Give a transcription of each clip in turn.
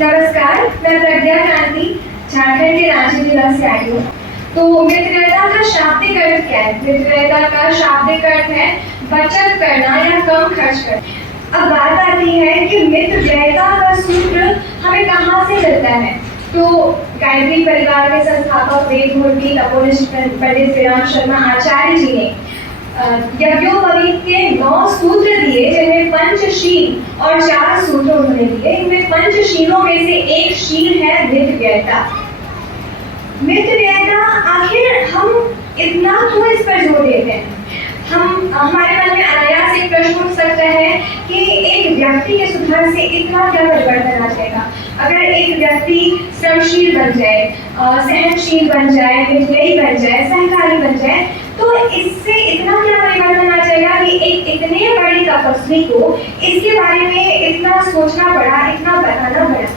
नमस्कार, मैं प्रज्ञा क्रांति झारखंड के रांची जिला से आई हूँ। तो मितव्ययता का शाब्दिक अर्थ क्या है? मितव्ययता का शाब्दिक अर्थ है बचत करना या कम खर्च करना। अब बात आती है कि मितव्ययता का सूत्र हमें कहाँ से मिलता है। तो गायत्री परिवार के संस्थापक वेदमूर्ति तपोनिष्ठ पंडित श्री राम शर्मा आचार्य जी ने यज्ञोपवीत के 9 सूत्र दिए, जिनमें पंचशील और 4 सूत्र उन्होंने दिए। इनमें पंचशीलों में से एक शील है मितव्ययता। मितव्ययता आखिर हम इतना क्यों इस पर जोर देते हैं? हमारे मन में अनायास एक प्रश्न उठ सकता है कि एक व्यक्ति के सुधार से इतना क्या परिवर्तन आ जाएगा? अगर एक व्यक्ति श्रमशील बन जाए, सहनशील बन जाए, मितव्ययी बन जाए, सहकारी बन जाए, तो इससे इतना क्या परिवर्तन आ जाएगा कि एक इतने बड़ी तपस्वी को इसके बारे में इतना सोचना पड़ा, इतना बताना पड़ा।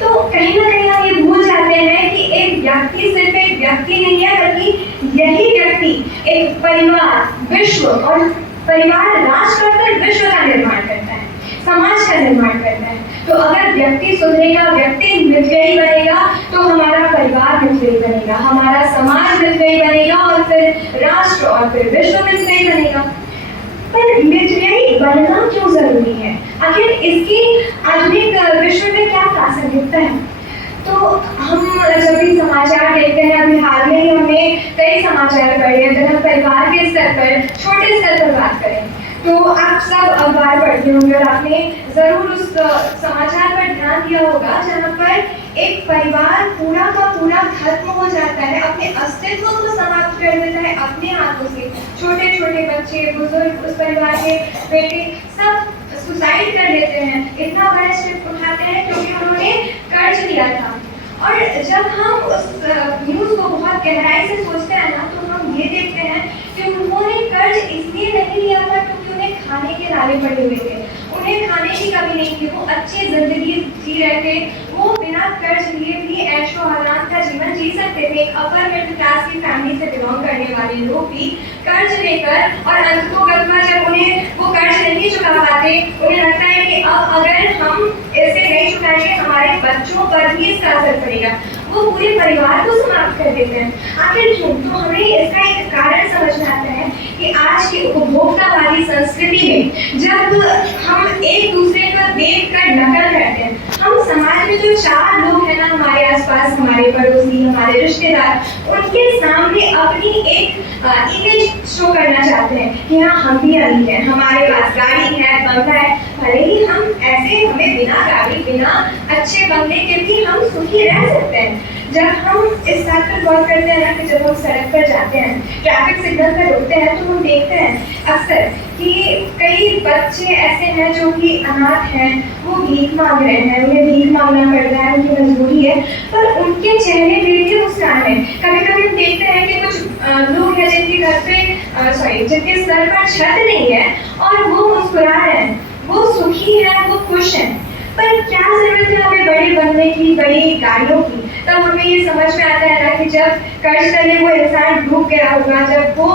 तो कहीं ना कहीं हम ये भूल जाते हैं कि एक व्यक्ति सिर्फ एक व्यक्ति नहीं है, बल्कि यही व्यक्ति एक परिवार, विश्व और परिवार राष्ट्र कर विश्व का निर्माण करता है, समाज का निर्माण करता है। तो अगर व्यक्ति सुधरेगा, व्यक्ति मितव्ययी बनेगा, तो हमारा परिवार मितव्ययी बनेगा, हमारा समाज मितव्ययी बनेगा और फिर राष्ट्र और फिर विश्व मितव्ययी बनेगा। पर मितव्ययी बनना क्यों जरूरी है? आखिर इसकी आधुनिक विश्व में क्या प्रासंगिकता है? तो हम जब भी समाचार देखते हैं, अभी हाल में ही हमने कई समाचार पढ़े, अगर हम परिवार के स्तर पर, छोटे स्तर पर बात करें, तो आप सब अखबार पढ़ते होंगे और आपने जरूर उस समाचार पर ध्यान दिया होगा जहाँ पर एक परिवार पूरा का पूरा खत्म हो जाता है, अपने अस्तित्व को समाप्त कर देता है अपने हाथों से। छोटे छोटे बच्चे, बुजुर्ग, उस परिवार के बेटे सब सुसाइड कर लेते हैं। इतना बड़ा स्टेप उठाते हैं क्योंकि उन्होंने कर्ज लिया था। और जब हम उस न्यूज़ को बहुत गहराई से सोचते हैं ना, तो हम ये देखते हैं कि उन्होंने कर्ज इसलिए नहीं लिया था क्योंकि उन्हें खाने के लाले पड़े हुए थे, उन्हें खाने की कमी नहीं थी, वो अच्छी जिंदगी जी रहे थे, वो बिना कर्ज लिए भी ऐशो आराम का जीवन जी सकते थे। एक अपर मिडिल क्लास की फैमिली से बिलोंग करने वाले लोग भी कर्ज लेकर, और अंत को जब उन्हें वो कर्ज नहीं चुका पाते, उन्हें लगता है कि अब अगर हम इसे नहीं चुकाएंगे हमारे बच्चों पर भी इसका असर पड़ेगा, वो पूरे परिवार को समाप्त कर देते हैं। आखिर क्यों? तो हमें इसका एक कारण समझ में आता है कि आज की उपभोक्तावादी संस्कृति में जब हम एक दूसरे को देखकर नकल करते हैं, हम समाज में जो 4 लोग हैं ना, हमारे आसपास, हमारे पड़ोसी, हमारे रिश्तेदार, उनके सामने अपनी एक इमेज शो करना चाहते हैं कि हाँ हम भी अमीर हैं, हमारे पास गाड़ी है, बंगला है। भले ही हम ऐसे, हमें बिना गाड़ी, बिना अच्छे बंगले के भी हम सुखी रह सकते हैं। जब हम इस बात पर गौर करते हैं ना कि जब हम सड़क पर जाते हैं, ट्रैफिक सिग्नल पर रुकते हैं, तो हम देखते हैं अक्सर कि कई बच्चे ऐसे हैं जो कि अनाथ हैं, वो भीख मांग रहे हैं, उन्हें भीख मांगना पड़ रहा है, उनकी मजबूरी है, पर उनके चेहरे पे भी मुस्कान है। कभी कभी हम देखते हैं कि कुछ लोग हैं जिनके घर पे जिनके सर पर छत नहीं है और वो मुस्कुरा रहे हैं, वो सुखी है, वो खुश है। पर क्या जरूरत है हमें बड़े बंगले की, बड़ी गाड़ियों की? तब हमें ये समझ में आता है ना कि जब कर्ज करने वो इंसान डूब गया होगा, जब वो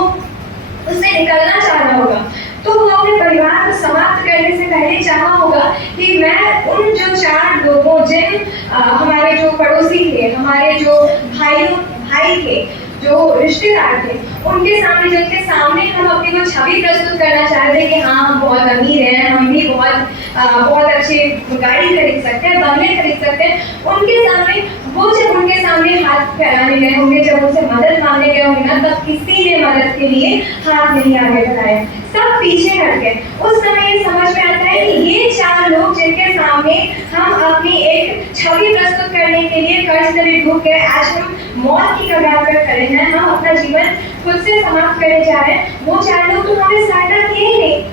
उससे निकलना चाह रहा होगा, तो वो अपने परिवार को समाप्त करने से पहले चाहा होगा कि मैं उन जो 4 लोगों, जिन हमारे जो पड़ोसी थे, हमारे जो भाई थे, जो रिश्तेदार थे, उनके सामने, जिनके सामने हम अपनी वो छवि प्रस्तुत करना चाहते हैं कि हाँ हम बहुत अमीर हैं, हम भी बहुत अच्छी गाड़ी खरीद सकते हैं, बंगले खरीद सकते हैं, उनके सामने वो जब उनके सामने हाथ फैलाने गए होंगे, जब उनसे मदद मांगने गए होंगे ना, तब किसी ने मदद के लिए हाथ नहीं आगे बढ़ाया, सब पीछे हट गए। उस समय ये समझ में आता है कि ये 4 लोग जिनके सामने हम अपनी एक छवि प्रस्तुत करने के लिए कर्ज में डूब गए, आज हम मौत की कगार पर खड़े हैं, हम अपना जीवन खुद से समाप्त करने जा रहे हैं। वो 4 लोग तो हमें सहायता किए ही नहीं,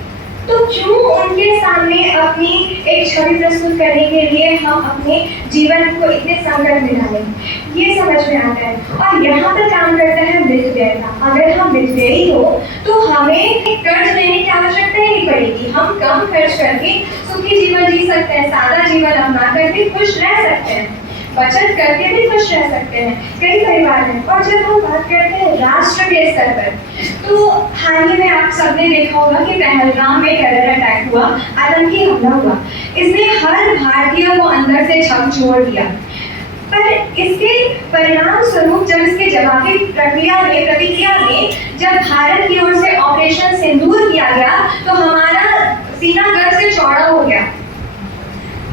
तो क्यों उनके सामने अपनी एक छवि प्रस्तुत करने के लिए हम अपने जीवन को इतने संकट में डालें? ये समझ में आता है। और यहाँ पर काम करता है मितव्ययता। अगर हम मितव्ययी हो तो हमें कर्ज लेने की आवश्यकता ही नहीं पड़ेगी, हम कम खर्च करके सुखी जीवन जी सकते हैं, सादा जीवन अपना कर भी खुश रह सकते हैं। बचत करके भी खुश रह सकते हैं, कई परिवार हैं। और जब हम बात करते हैं राष्ट्र के स्तर पर, तो हाल ही में आप सबने देखा होगा कि पहलगाम में टेरर अटैक हुआ, आतंकी हमला हुआ। इसने हर भारतीय को अंदर से झकझोर दिया। पर इसके परिणाम स्वरूप जब इसके जवाबी प्रतिक्रिया में जब भारत की ओर से ऑपरेशन सिंदूर किया गया, तो हमारा सीना गर्व से चौड़ा हो गया।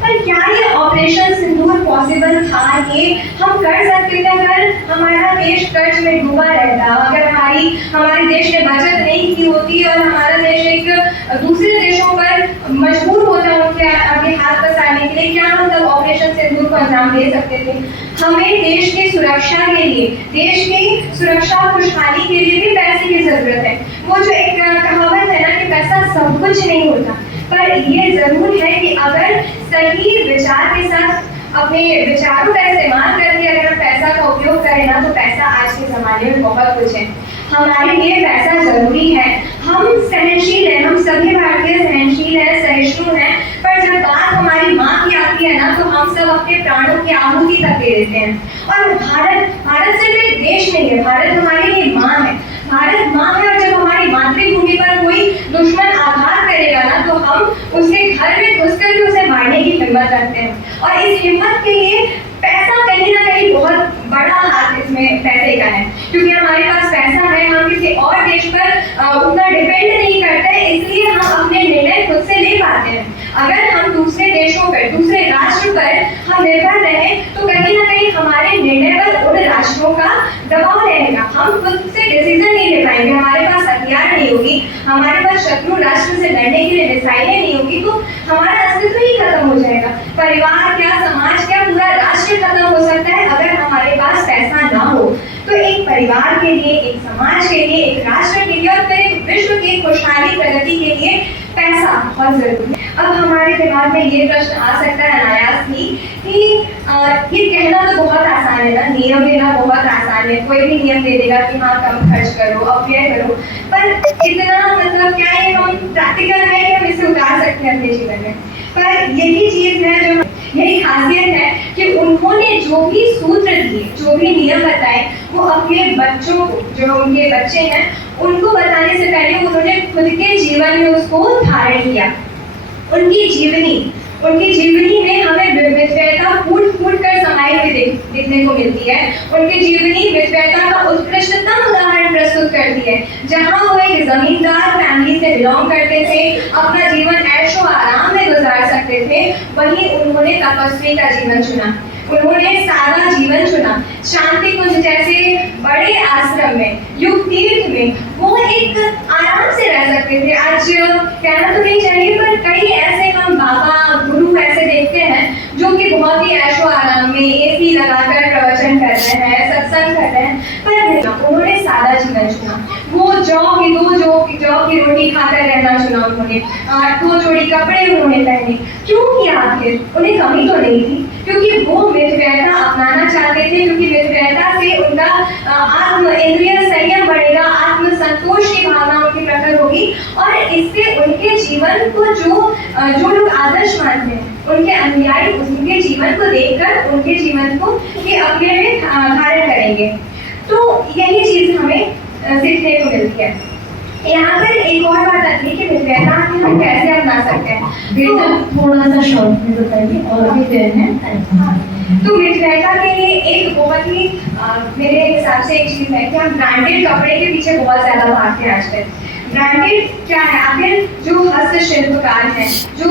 पर क्या ये ऑपरेशन सिंदूर पॉसिबल था? ये हम कर सकते थे अगर हमारा देश कर्ज में डूबा रहता, अगर हमारे देश ने बचत नहीं की होती और हमारा देश एक दूसरे देशों पर मजबूर होता उनके आगे हाथ बसाने के लिए, क्या हम तब ऑपरेशन सिंदूर को अंजाम दे सकते थे? हमें देश की सुरक्षा के लिए, देश की सुरक्षा और खुशहाली के लिए भी पैसे की जरूरत है। वो जो एक कहावत है ना कि पैसा सब कुछ नहीं होता, पर ये जरूर है कि अगर सही विचार के साथ अपने विचारों का इस्तेमाल करके अगर हम पैसा का उपयोग करें ना, तो पैसा आज के ज़माने में बहुत कुछ है। हमारे लिए पैसा जरूरी है। हम सहनशील हैं, हम सभी भारतीय सहनशील हैं, सहिष्णु हैं, पर जब बात हमारी माँ की आती है ना, तो हम सब अपने प्राणों की आहुति तक दे देते हैं। और भारत सिर्फ एक देश नहीं है, भारत हमारे लिए माँ है। भारत माँ है, और जब हमारी मातृभूमि पर कोई दुश्मन आघात करेगा ना, तो हम उसके घर में घुसकर भी उसे मारने की हिम्मत रखते हैं। और इस हिम्मत के लिए पैसा कहीं ना कहीं बहुत बड़ा हाथ इसमें पैसे का है, क्योंकि हमारे पास पैसा है, हम किसी और देश पर उतना डिपेंड नहीं करते, इसलिए हम अपने निर्णय खुद से ले पाते हैं। अगर हम दूसरे देशों पर, दूसरे राष्ट्र पर हम निर्भर रहें, तो कहीं ना कहीं हमारे निर्णय पर उन राष्ट्रों का दबाव रहेगा। हम खुद से डिसीजन नहीं ले पाएंगे, हमारे पास हथियार नहीं होगी, हमारे पास शत्रु राष्ट्र से लड़ने के लिए मिसाइलें नहीं होगी, तो हमारा अस्तित्व ही खत्म हो जाएगा। परिवार क्या, समाज क्या, पूरा राष्ट्र खत्म हो सकता है अगर हमारे पास पैसा ना हो। तो एक परिवार के लिए, एक समाज के लिए, एक राष्ट्र के लिए और फिर एक विश्व की खुशहाली प्रगति के लिए पैसा बहुत जरूरी है। अब हमारे दिमाग में ये प्रश्न आ सकता है अनायास ही कि ये कहना तो बहुत आसान है ना, नियम देना बहुत आसान है, कोई भी नियम दे देगा कि हाँ कम खर्च करो, अपव्यय करो, पर इतना मतलब क्या ये हम प्रैक्टिकल है कि हम इसे उतार सकते हैं अपने जीवन में? पर यही चीज है, जो यही खासियत है कि उन्होंने जो भी सूत्र दिए, जो भी नियम बताए, वो अपने बच्चों को, जो उनके बच्चे हैं, उनको बताने से पहले उन्होंने खुद के जीवन में उसको धारण किया। उनकी जीवनी में हमें विविधता फूट फूट कर समाई हुई दिखने को मिलती है। उनकी जीवनी विविधता का उत्कृष्टतम उदाहरण प्रस्तुत करती है। जहाँ वो एक जमींदार फैमिली से बिलोंग करते थे, अपना जीवन ऐशो आराम में गुजार सकते थे, वहीं उन्होंने तपस्वी का जीवन चुना। उन्होंने सादा जीवन चुना। शांति कुंज जैसे बड़े आश्रम में, युग तीर्थ में वो एक आराम से रह सकते थे। आज कहना तो नहीं चाहिए, पर कई ऐसे हम बाबा गुरु ऐसे देखते हैं जो कि बहुत ही ऐशो आराम में एसी लगाकर प्रवचन कर रहे हैं, सत्संग कर रहे हैं, पर उन्होंने सादा जीवन चुना। वो जौ की रोटी खाकर रहना चुना उन्होंने। 2 जोड़ी कपड़े उन्होंने पहने। क्यों किया आखिर? उन्हें कमी तो नहीं थी, क्योंकि वो मितव्ययता अपनाना चाहते थे, क्योंकि मितव्ययता से उनका आत्म इंद्रिय संयम बढ़ेगा, आत्म संतोष की भावना उनकी प्रकट होगी, और इससे उनके जीवन को जो लोग आदर्श मानते हैं, उनके अनुयायी उनके जीवन को देखकर उनके जीवन को ये अपने में धारण करेंगे। तो यही चीज हमें सीखने को मिलती है। यहाँ पर एक और बात आती है कि मितव्ययता हम कैसे अपना सकते हैं। तो थोड़ा सा शॉर्ट में बताइए और भी देर है। तो मितव्ययता के लिए एक बहुत ही मेरे हिसाब से एक चीज है कि हम ब्रांडेड कपड़े के पीछे बहुत ज्यादा भागते हैं आजकल। ब्रांडेड क्या है? आखिर जो हस्तशिल्पकार हैं, जो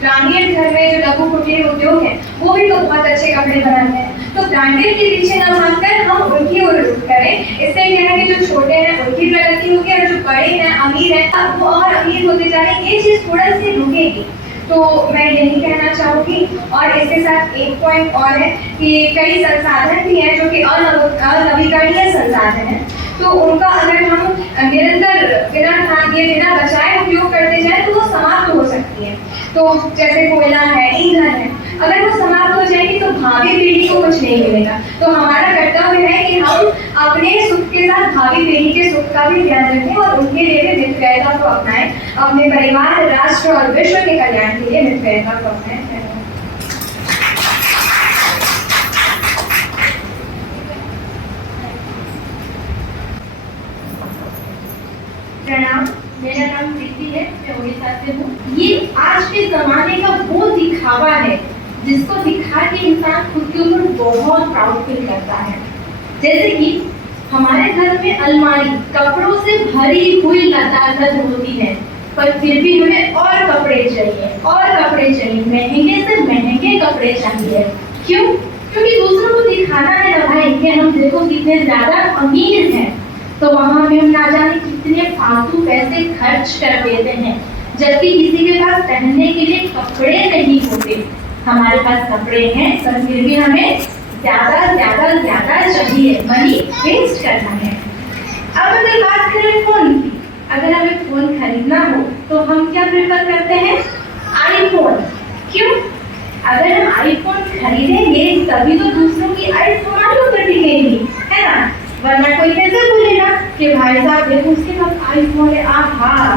ग्रामीण घर में जो लघु कुटीर उद्योग है, वो भी तो बहुत अच्छे कपड़े बनाते हैं। तो ब्रांडेड के पीछे न भागकर हम उनकी ओर रुख करें। इससे क्या है कि जो छोटे हैं उनकी प्रगति होगी, और जो बड़े हैं, अमीर हैं, वो और अमीर होते जा रहे हैं। ये चीज थोड़ा सी रुकेगी। तो मैं यही कहना चाहूँगी। और इसके साथ एक पॉइंट और है कि कई संसाधन भी हैं जो कि अनवीकरणीय संसाधन हैं, तो उनका अगर हम निरंतर बिना ध्यान दिए, बिना बचाए उपयोग करते जाए, तो वो समाप्त हो सकती है। तो जैसे कोयला है, ईंधन है, अगर वो समाप्त हो जाएगी तो भावी पीढ़ी को कुछ नहीं मिलेगा। तो हमारा कर्तव्य है कि हम अपने सुख के साथ भावी पीढ़ी के सुख का भी ध्यान रखें और उनके लिए भी मितव्ययता को अपनाएं। अपने परिवार, राष्ट्र और विश्व के कल्याण के लिए मितव्ययता को अपनाएं। प्रणाम, मेरा नाम प्रीति है, मैं उड़ीसा से हूँ। ये आज के ज़माने का वो दिखावा है जिसको दिखा के इंसान खुद के ऊपर बहुत प्राउड फील करता है। जैसे कि हमारे घर में अलमारी कपड़ों से भरी हुई लदाखत होती है, पर फिर भी हमें और कपड़े चाहिए, महंगे से महंगे कपड़े चाहिए। क्यों? क्योंकि दूसरों को दिखाना है ना भाई कि हम देखो कितने ज्यादा अमीर हैं, तो वहां पे हम ना जाने कितने फालतू पैसे खर्च कर देते हैं, जबकि किसी के पास पहनने के लिए कपड़े नहीं होते। हमारे पास कपड़े हैं पर फिर भी हमें ज्यादा चाहिए, मनी वेस्ट करना है। अब अगर बात करें फोन की, अगर हमें फोन खरीदना हो तो हम क्या प्रेफर करते हैं? आईफोन। क्यों? अगर हम आईफोन खरीदेंगे तभी तो दूसरों की आइस हमारे ऊपर टिकेगी, है ना? वरना कोई कैसे बोलेगा कि भाई साहब देखो उसके पास आईफोन है, आहा।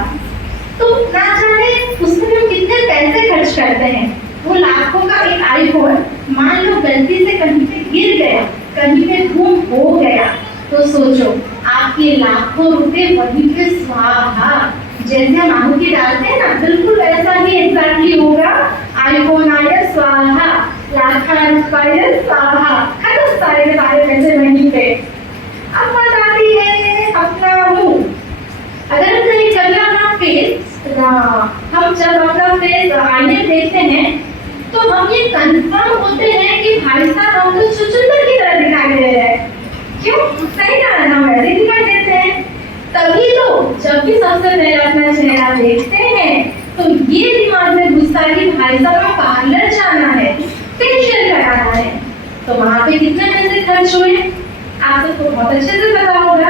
तो ना जाने उसमें हम कितने पैसे खर्च करते हैं। वो लाखों का एक आईफोन मान लो गलती से कहीं पे गिर गया, कहीं पे गुम हो गया, तो सोचो आपके लाखों रुपए वहीं पे स्वाहा। जैसे हम आहुति डालते हैं ना, बिल्कुल वैसा ही एग्जैक्टली होगा। आईफोन आया स्वाहा, लाखा रुपये स्वाहा, खत्म सारे के सारे पैसे वहीं पे। अब बात आती है अपना मुंह। अगर हम कहीं कभी अपना फेस हम जब अपना फेस आईने देखते हैं तो हम ये कंफर्म होते हैं कि भाई साहब हम तो चुचुंदर की तरह दिखाई दे रहे हैं। क्यों? सही ना, हम ऐसे दिखाई देते हैं। तभी तो जब भी सबसे पहले अपना चेहरा देखते हैं तो ये दिमाग में घुसता है कि भाई साहब हमें पार्लर जाना है, फेशियल कराना है, तो वहां पे कितने पैसे खर्च हुए आप सबको बहुत अच्छे से पता होगा।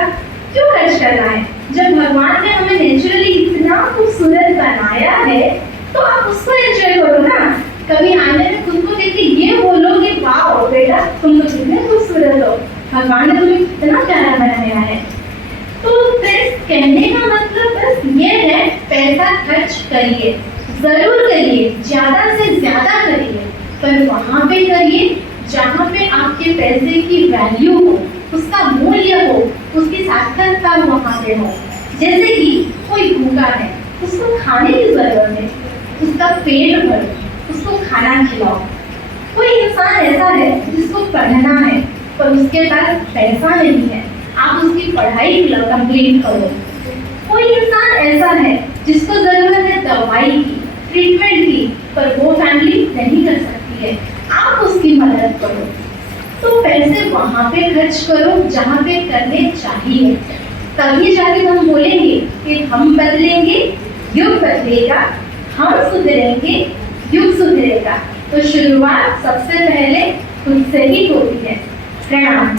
क्यों खर्च करना है? जब भगवान ने हमें नेचुरली इतना खूबसूरत बनाया है तो आप उसको एंजॉय करो ना। कभी आने में खुद को देख के ये बोलो कि वाओ बेटा तुम तो कितने खूबसूरत हो, भगवान ने तुम्हें कितना प्यारा बनाया है। तो फ्रेंड्स, कहने का मतलब बस ये है, पैसा खर्च करिए, जरूर करिए, ज्यादा से ज्यादा करिए, पर वहां पे करिए जहाँ पे आपके पैसे की वैल्यू हो, उसका मूल्य हो, उसकी सार्थकता वहां पे हो। जैसे कि कोई भूखा है, उसको खाने की जरूरत है, उसका पेट भरो, उसको खाना खिलाओ। कोई इंसान ऐसा है जिसको पढ़ना है पर उसके पास पैसा नहीं है, आप उसकी पढ़ाई कंप्लीट करो। कोई इंसान ऐसा है जिसको जरूरत है दवाई की, ट्रीटमेंट की, पर वो फैमिली नहीं कर सकती है, आप उसकी मदद करो। तो पैसे वहां पे खर्च करो जहाँ पे करने चाहिए, तभी जाके हम बोलेंगे कि हम बदलेंगे, युग बदलेगा, हम सुधरेंगे, युग सुधरेगा। तो शुरुआत सबसे पहले खुद से ही होती है। प्रणाम।